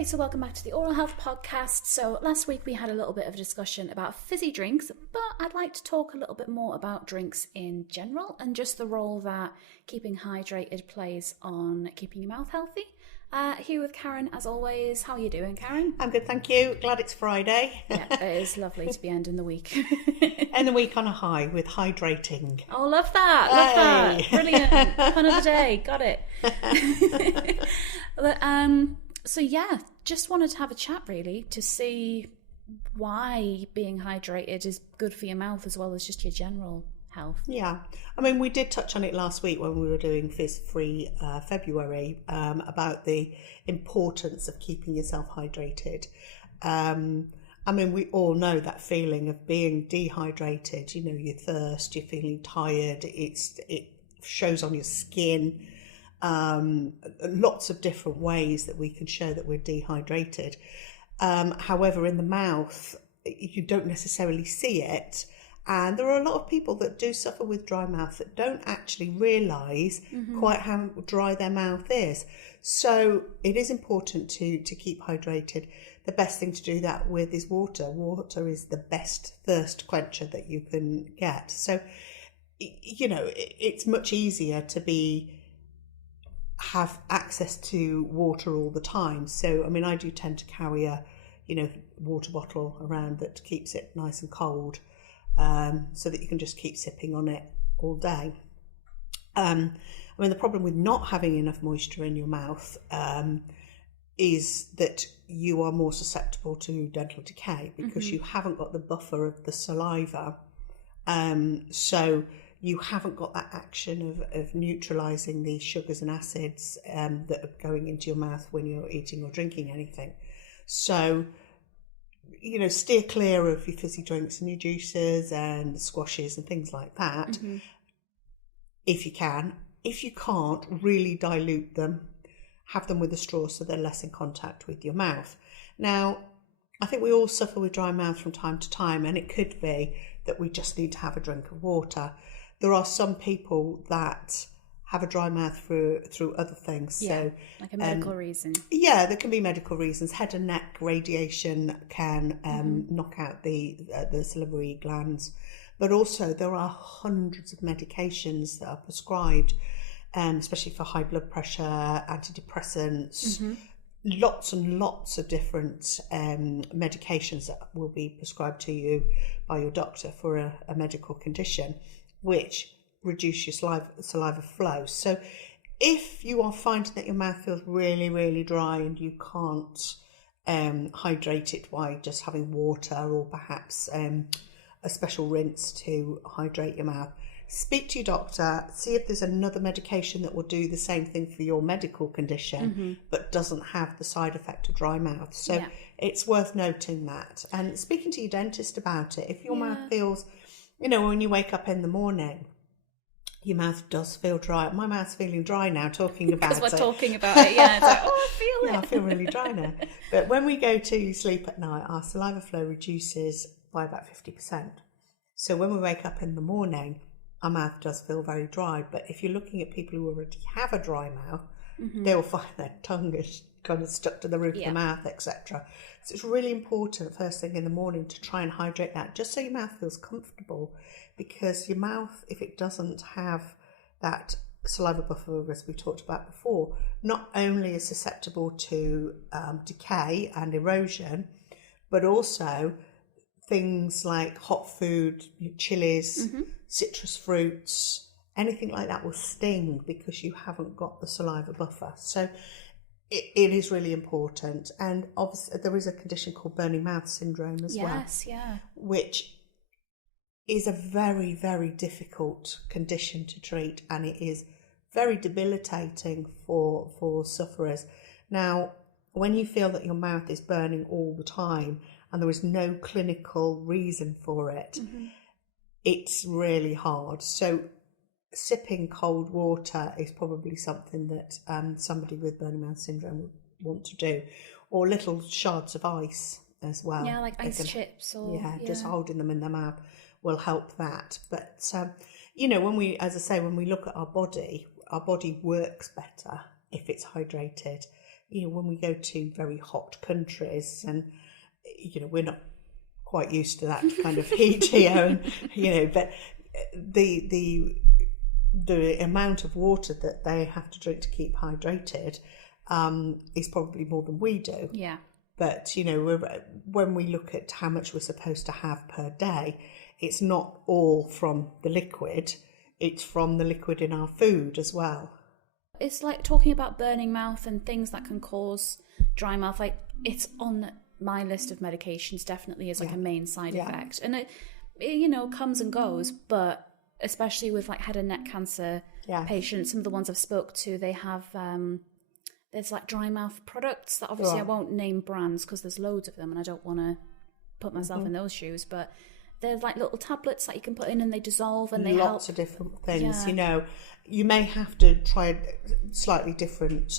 Okay, so welcome back to the Oral Health Podcast. So last week we had a little bit of a discussion about fizzy drinks, but I'd like to talk a little bit more about drinks in general and just the role that keeping hydrated plays on keeping your mouth healthy. Here with Karen, as always. How are you doing, Karen? I'm good, thank you. Glad it's Friday. Yeah, it is lovely to be ending the week. End the week on a high with hydrating. Oh, love that. Love that. Brilliant. Pun of the day. Got it. So yeah, just wanted to have a chat really to see why being hydrated is good for your mouth as well as just your general health. Yeah, I mean, we did touch on it last week when we were doing Fizz Free February about the importance of keeping yourself hydrated. I mean, we all know that feeling of being dehydrated. You know, your thirst, you're feeling tired. It shows on your skin. Lots of different ways that we can show that we're dehydrated. However, in the mouth, you don't necessarily see it. And there are a lot of people that do suffer with dry mouth that don't actually realise quite how dry their mouth is. So it is important to keep hydrated. The best thing to do that with is water. Water is the best thirst quencher that you can get. So, you know, it's much easier to have access to water all the time. So, I mean, I do tend to carry a, water bottle around that keeps it nice and cold, so that you can just keep sipping on it all day. I mean, the problem with not having enough moisture in your mouth is that you are more susceptible to dental decay because you haven't got the buffer of the saliva. So you haven't got that action of neutralising the sugars and acids that are going into your mouth when you're eating or drinking anything. So, steer clear of your fizzy drinks and your juices and squashes and things like that, if you can. If you can't, really dilute them. Have them with a straw so they're less in contact with your mouth. Now, I think we all suffer with dry mouth from time to time, and it could be that we just need to have a drink of water. There are some people that have a dry mouth through other things. Yeah, so, like a medical reason. Yeah, there can be medical reasons. Head and neck radiation can knock out the salivary glands. But also there are hundreds of medications that are prescribed, especially for high blood pressure, antidepressants, lots and lots of different medications that will be prescribed to you by your doctor for a medical condition, which reduce your saliva flow. So if you are finding that your mouth feels really, really dry and you can't hydrate it by just having water or perhaps a special rinse to hydrate your mouth, speak to your doctor, see if there's another medication that will do the same thing for your medical condition but doesn't have the side effect of dry mouth. So it's worth noting that. And speaking to your dentist about it. If your mouth feels, when you wake up in the morning, your mouth does feel dry. My mouth's feeling dry now talking about it. Because we're talking about it, yeah. It's like, I feel it. Yeah, I feel really dry now. But when we go to sleep at night, our saliva flow reduces by about 50%. So when we wake up in the morning, our mouth does feel very dry. But if you're looking at people who already have a dry mouth, they will find their tongue is kind of stuck to the roof of the mouth, etc. So it's really important first thing in the morning to try and hydrate that, just so your mouth feels comfortable, because your mouth, if it doesn't have that saliva buffer, as we talked about before, not only is susceptible to decay and erosion, but also things like hot food, chilies, citrus fruits, anything like that will sting because you haven't got the saliva buffer. So it is really important. And obviously there is a condition called burning mouth syndrome as well. Yes, yeah. Which is a very, very difficult condition to treat, and it is very debilitating for sufferers. Now, when you feel that your mouth is burning all the time and there is no clinical reason for it, it's really hard. So sipping cold water is probably something that somebody with burning mouth syndrome would want to do, or little shards of ice as well. Yeah, like ice chips or just holding them in their mouth will help that. But when we look at our body works better if it's hydrated. when we go to very hot countries, and we're not quite used to that kind of heat here, and but the amount of water that they have to drink to keep hydrated is probably more than we do. Yeah. But when we look at how much we're supposed to have per day, it's not all from the liquid, it's from the liquid in our food as well. It's like talking about burning mouth and things that can cause dry mouth. Like, it's on my list of medications, definitely, as like a main side effect. And it comes and goes, but especially with like head and neck cancer patients, some of the ones I've spoke to, they have there's like dry mouth products that obviously I won't name brands because there's loads of them and I don't want to put myself in those shoes, but they're like little tablets that you can put in and they dissolve and they help. Lots of different things. You may have to try slightly different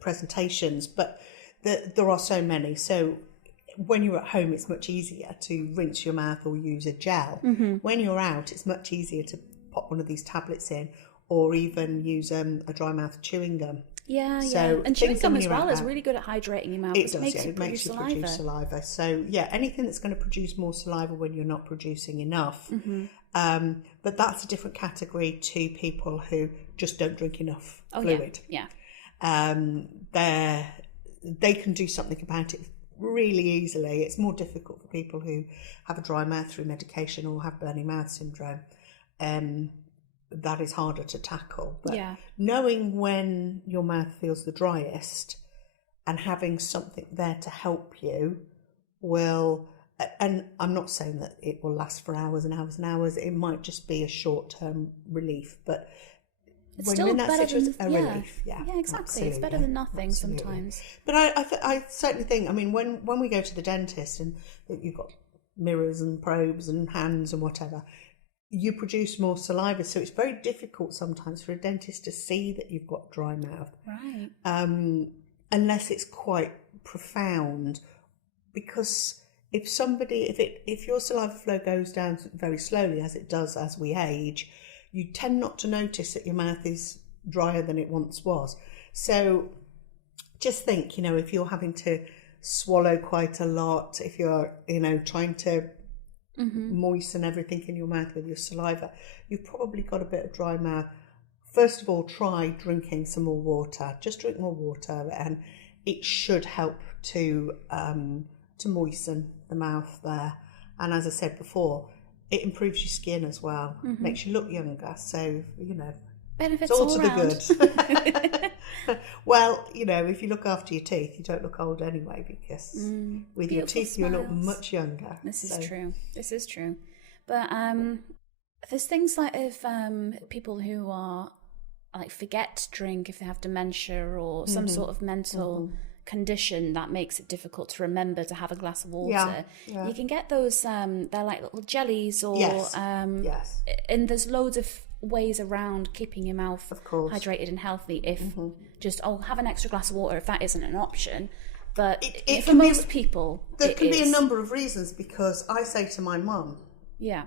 presentations, but there are so many. So when you're at home, it's much easier to rinse your mouth or use a gel. When you're out, it's much easier to pop one of these tablets in, or even use a dry mouth chewing gum. And chewing gum as well is really good at hydrating your mouth. It does, it makes you produce saliva. So anything that's going to produce more saliva when you're not producing enough. But that's a different category to people who just don't drink enough fluid. They can do something about it really easily. It's more difficult for people who have a dry mouth through medication or have burning mouth syndrome. That is harder to tackle. But knowing when your mouth feels the driest and having something there to help you will, and I'm not saying that it will last for hours and hours and hours, it might just be a short-term relief, but it's when still you're in that better situation, than, relief. Exactly. Absolutely. It's better than nothing sometimes. But I certainly think, when we go to the dentist and you've got mirrors and probes and hands and whatever, you produce more saliva, so it's very difficult sometimes for a dentist to see that you've got dry mouth. Right. Unless it's quite profound, because if your saliva flow goes down very slowly, as it does as we age, you tend not to notice that your mouth is drier than it once was. So just think, if you're having to swallow quite a lot, if you're, trying to moisten everything in your mouth with your saliva, you've probably got a bit of dry mouth. First of all, try drinking some more water. Just drink more water, and it should help to moisten the mouth there. And as I said before, it improves your skin as well, makes you look younger. So benefits it's all all to around. the good. Well, if you look after your teeth, you don't look old anyway, because with your teeth smiles. you look much younger. This is true. But there's things like if people who are like forget to drink, if they have dementia or some sort of mental condition that makes it difficult to remember to have a glass of water. You can get those they're like little jellies or and there's loads of ways around keeping your mouth hydrated and healthy if just have an extra glass of water if that isn't an option. But for most people there can be a number of reasons, because I say to my mum, you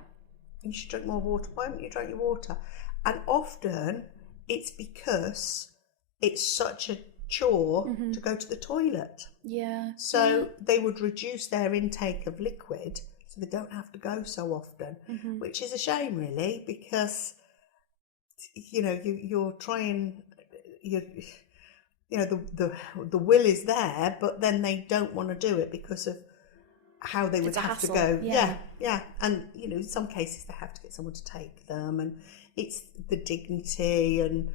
should drink more water. Why don't you drink your water? And often it's because it's such a chore to go to the toilet. So they would reduce their intake of liquid so they don't have to go so often, which is a shame, really, because you're trying, the will is there, but then they don't want to do it because of how they would have to go. And in some cases they have to get someone to take them, and it's the dignity, and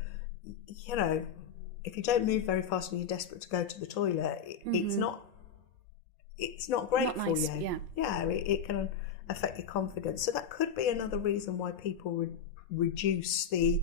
if you don't move very fast and you're desperate to go to the toilet, it's not great for nice. you. It can affect your confidence. So that could be another reason why people would reduce the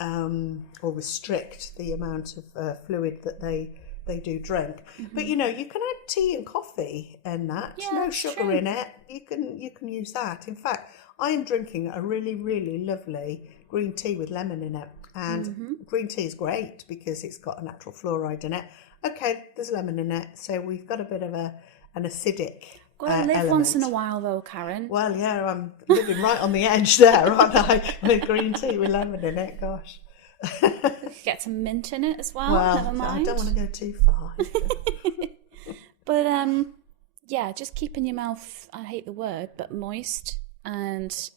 or restrict the amount of fluid that they do drink. But you can add tea and coffee and that. No sugar in it. You can use that. In fact, I am drinking a really, really lovely green tea with lemon in it. And green tea is great because it's got a natural fluoride in it. Okay, there's lemon in it, so we've got a bit of an acidic Got to live element. once in a while, though, Karen. Well, I'm living right on the edge there, aren't I? With green tea with lemon in it, gosh. Get some mint in it as well. Well, Never mind. I don't want to go too far. But yeah, just keeping your mouth, I hate the word, but moist and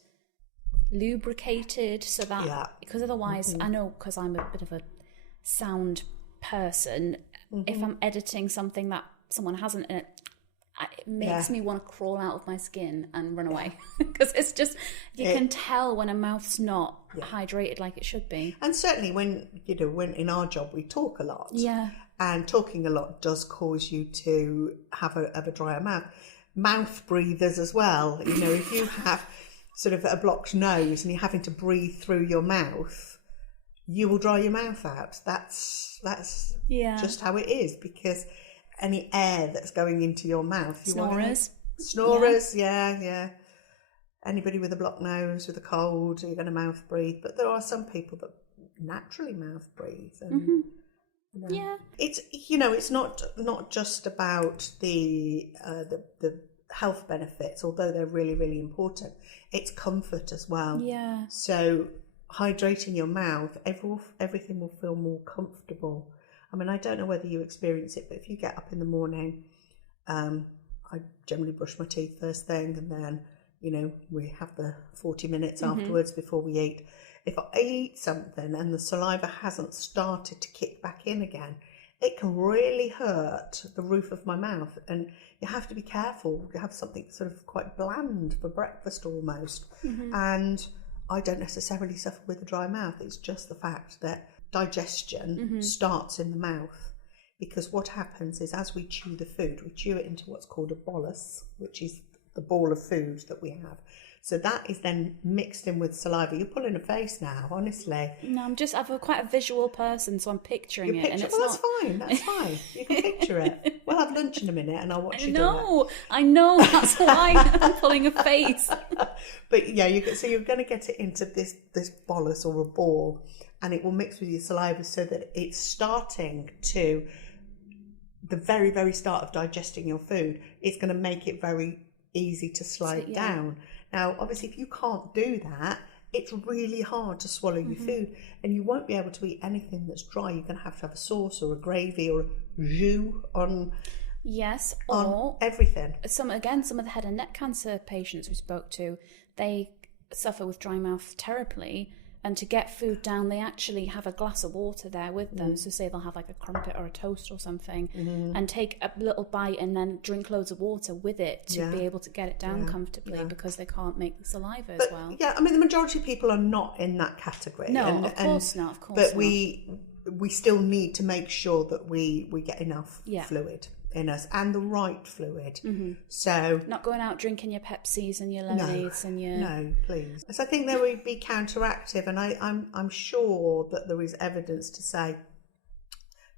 lubricated, so that because otherwise, I know, because I'm a bit of a sound person, if I'm editing something that someone hasn't in it, it makes me want to crawl out of my skin and run away, because it's just, you can tell when a mouth's not hydrated like it should be. And certainly when in our job we talk a lot, and talking a lot does cause you to have a drier mouth. Mouth breathers as well, if you have sort of a blocked nose and you're having to breathe through your mouth, you will dry your mouth out. That's just how it is, because any air that's going into your mouth. Snorers, yeah. Anybody with a blocked nose, with a cold, you're going to mouth breathe. But there are some people that naturally mouth breathe. And, it's it's not just about the health benefits, although they're really, really important. It's comfort as well. Yeah. So hydrating your mouth, everything will feel more comfortable. I mean, I don't know whether you experience it, but if you get up in the morning, I generally brush my teeth first thing, and then, we have the 40 minutes afterwards before we eat. If I eat something and the saliva hasn't started to kick back in again, it can really hurt the roof of my mouth, and you have to be careful. You have something sort of quite bland for breakfast almost, and I don't necessarily suffer with a dry mouth. It's just the fact that digestion starts in the mouth, because what happens is, as we chew the food, we chew it into what's called a bolus, which is the ball of food that we have. So that is then mixed in with saliva. You're pulling a face now, honestly. No, I'm quite a visual person, so I'm picturing it. And it's that's fine. You can picture it. We'll have lunch in a minute and I'll watch you do it. I know, that's why I'm pulling a face. But yeah, you're going to get it into this bolus or a ball, and it will mix with your saliva so that it's starting to, the very, very start of digesting your food, it's going to make it very easy to slide down. Now, obviously, if you can't do that, it's really hard to swallow your food, and you won't be able to eat anything that's dry. You're going to have a sauce or a gravy or a jus on everything. Some of the head and neck cancer patients we spoke to, they suffer with dry mouth terribly, and to get food down, they actually have a glass of water there with them. So say they'll have like a crumpet or a toast or something, and take a little bite and then drink loads of water with it to be able to get it down comfortably, because they can't make the saliva as well. Yeah, I mean, the majority of people are not in that category. No, of course not. But we still need to make sure that we get enough fluid in us, and the right fluid. So not going out drinking your Pepsis and your lemonades and your... No, please. So I think there would be counteractive, and I'm sure that there is evidence to say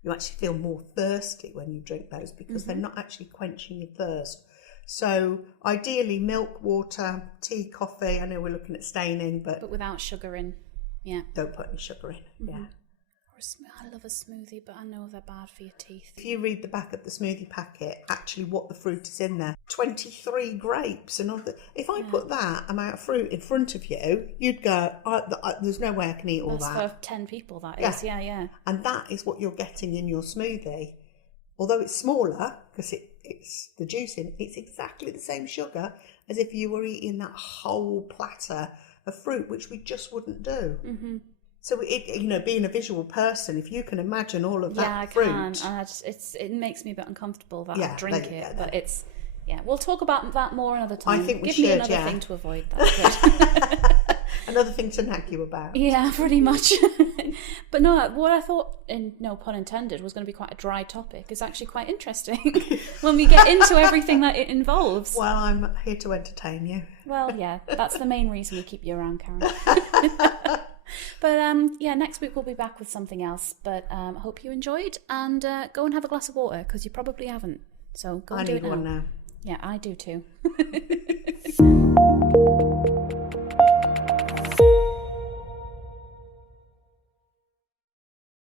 you actually feel more thirsty when you drink those, because they're not actually quenching your thirst. So ideally milk, water, tea, coffee. I know we're looking at staining, but without sugar in. Yeah. Don't put any sugar in. Yeah. I love a smoothie, but I know they're bad for your teeth. If you read the back of the smoothie packet, actually what the fruit is in there, 23 grapes and all that. If I put that amount of fruit in front of you, you'd go, there's no way I can eat all that. That's for 10 people, that is. Yeah. And that is what you're getting in your smoothie. Although it's smaller, because it's the juice in, it's exactly the same sugar as if you were eating that whole platter of fruit, which we just wouldn't do. So, being a visual person, if you can imagine all of that fruit... Yeah, I can. It makes me a bit uncomfortable that I drink it, but it's... Yeah, we'll talk about that more another time. I think we should, Give me another thing to avoid that. Another thing to nag you about. Yeah, pretty much. But no, what I thought, and no pun intended, was going to be quite a dry topic is actually quite interesting when we get into everything that it involves. Well, I'm here to entertain you. Well, yeah, that's the main reason we keep you around, Karen. But next week we'll be back with something else. But I hope you enjoyed, and go and have a glass of water, because you probably haven't. So go and do it now. I need one now. Yeah, I do too.